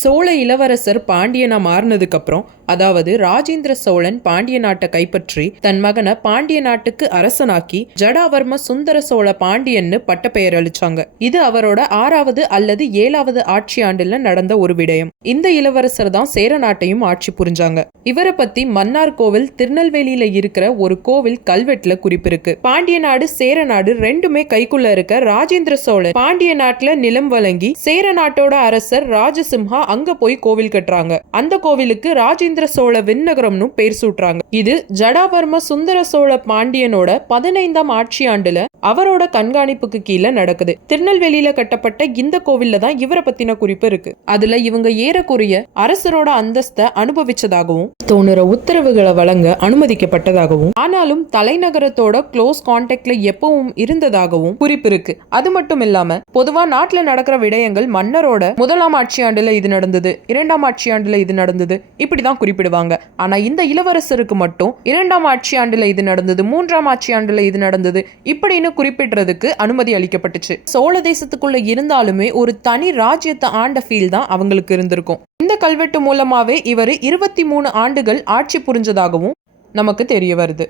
சோழ இளவரசர் பாண்டியனா மாறினதுக்கப்புறம் அதாவது ராஜேந்திர சோழன் பாண்டிய நாட்டை கைப்பற்றி தன் மகனை பாண்டிய நாட்டுக்கு அரசனாக்கி ஜடாவர்ம சுந்தர சோழ பாண்டியன்னு பட்டப்பெயர் அளிச்சாங்க. இது அவரோட ஆறாவது அல்லது ஏழாவது ஆட்சி ஆண்டுல நடந்த ஒரு விடயம். இந்த இளவரசர் தான் சேர நாட்டையும் ஆட்சி புரிஞ்சாங்க. இவரை பத்தி மன்னார் கோவில் திருநெல்வேலியில இருக்கிற ஒரு கோவில் கல்வெட்டுல குறிப்பிருக்கு. பாண்டிய நாடு சேர நாடு ரெண்டுமே கைக்குள்ள இருக்க ராஜேந்திர சோழன் பாண்டிய நாட்டுல நிலம் வழங்கி சேர நாட்டோட அரசர் ராஜசிம்ஹா அங்க போய் கோவில் கட்டுறாங்க. அந்த கோவிலுக்கு ராஜேந்திர சோழ விண்ணகரம்னு பேர் சூட்டுறாங்க. இது ஜடாவர்ம சுந்தர சோழ பாண்டியனோட பதினைந்தாம் ஆட்சி ஆண்டுல அவரோட கண்காணிப்புக்கு கீழே நடக்குது. திருநெல்வேலியில கட்டப்பட்ட இந்த கோவில்ல தான் இவரை பத்தின குறிப்பு இருக்கு. அதுல இவங்க ஏறக்குறைய அரசரோட அந்தஸ்தை அனுபவிச்சதாகவும் தோணுற உத்தரவுகளை வழங்க அனுமதிக்கப்பட்டதாகவும் ஆனாலும் தலைநகரத்தோட க்ளோஸ் கான்டாக்ட்ல எப்பவும் இருந்ததாகவும் குறிப்பு இருக்கு. அது மட்டும் இல்லாம பொதுவா நாட்டுல நடக்கிற விடயங்கள் மன்னரோட முதலாம் ஆட்சி ஆண்டுல இது நடந்தது. இரண்டாம் ஆட்சி ஆண்டுல இது நடந்தது. இப்படிதான் குறிப்பிடுவாங்க. ஆனா இந்த இளவரசருக்கு மட்டும் இரண்டாம் ஆட்சி ஆண்டுல இது நடந்தது மூன்றாம் ஆட்சியாண்டில் இது நடந்தது இப்படின்னு குறிப்பிடுறதுக்கு அனுமதி அளிக்கப்பட்டுச்சு. சோழ தேசத்துக்குள்ள இருந்தாலுமே ஒரு தனி ராஜ்யத்தை ஆண்ட ஃபீல் தான் அவங்களுக்கு இருந்திருக்கும். இந்த கல்வெட்டு மூலமாவே இவர் இருபத்தி மூணு ஆண்டுகள் ஆட்சி புரிஞ்சதாகவும் நமக்கு தெரிய வருது.